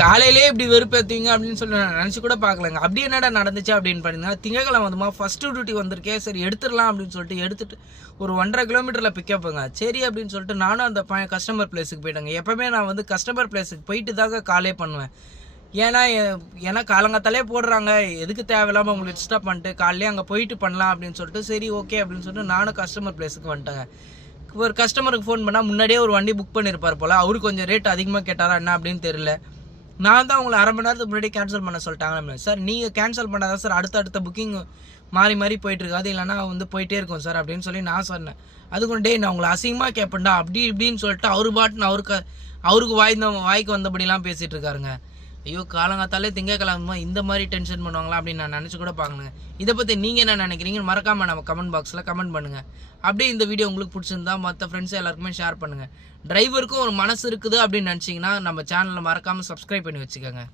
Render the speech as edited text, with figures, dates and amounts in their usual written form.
காலையிலே இப்படி வெறுப்பேற்றுவீங்க அப்படின்னு சொல்லி நான் நினச்சி கூட பார்க்கலங்க. அப்படி என்னடா நடந்துச்சு அப்படின்னு பார்த்தீங்கன்னா, திங்கக்கிழமை வந்துமா ஃபஸ்ட்டு டியூட்டி வந்திருக்கேன், சரி எடுத்துடலாம் அப்படின்னு சொல்லிட்டு எடுத்துட்டு ஒரு 1.5 கிலோமீட்டரில் பிக்கப்புங்க. சரி அப்படின்னு சொல்லிட்டு நானும் அந்த கஸ்டமர் பிளேஸுக்கு போயிட்டேங்க. எப்போவுமே நான் வந்து கஸ்டமர் பிளேஸுக்கு போயிட்டு தாங்க காலே பண்ணுவேன். ஏன்னா காலங்காத்தாலே போடுறாங்க, எதுக்கு தேவையில்லாமல் உங்களை டிஸ்டர்ப் பண்ணிட்டு காலையிலே அங்கே போயிட்டு பண்ணலாம் அப்படின்னு சொல்லிட்டு சரி ஓகே அப்படின்னு சொல்லிட்டு நானும் கஸ்டமர் பிளேஸுக்கு வந்துட்டேங்க. ஒரு கஸ்டமருக்கு ஃபோன் பண்ணால் முன்னாடியே ஒரு வண்டி புக் பண்ணியிருப்பார் போல். அவரு கொஞ்சம் ரேட் அதிகமாக கேட்டாரா என்ன அப்படின்னு தெரியல. நான் தான் உங்களை 1/2 மணி நேரத்துக்கு முன்னாடி கேன்சல் பண்ண சொல்லிட்டாங்க. சார் நீங்கள் கேன்சல் பண்ணாதான் சார் அடுத்த புக்கிங் மாறி மாறி போயிட்டுருக்கு, அது இல்லைனா வந்து போயிட்டே இருக்கும் சார் அப்படின்னு சொல்லி நான் சொன்னேன். அதுக்கு டே நான் உங்களை அசிங்கமாக கேட்பேன்டா அப்படி இப்படின்னு சொல்லிட்டு அவரு பாட்டுன்னு அவருக்கு வாய்க்கு வந்தபடிலாம் பேசிகிட்டு இருக்காருங்க. ஐயோ காலங்காத்தாலே திங்கக்கிழமை இந்த மாதிரி டென்ஷன் பண்ணுவாங்களா அப்படின்னு நான் நினச்சி கூட பார்க்கணுங்க. இதை பற்றி நீங்கள் என்ன நினைக்கிறீங்கன்னு மறக்காமல் நம்ம கமெண்ட் பாக்ஸில் கமெண்ட் பண்ணுங்கள். அப்படியே இந்த வீடியோ உங்களுக்கு பிடிச்சிருந்தா மற்ற ஃப்ரெண்ட்ஸை எல்லாருக்குமே ஷேர் பண்ணுங்கள். டிரைவருக்கும் ஒரு மனசு இருக்குது அப்படின்னு நினச்சிங்கன்னா நம்ம சேனலை மறக்காமல் சப்ஸ்கிரைப் பண்ணி வச்சுக்கோங்க.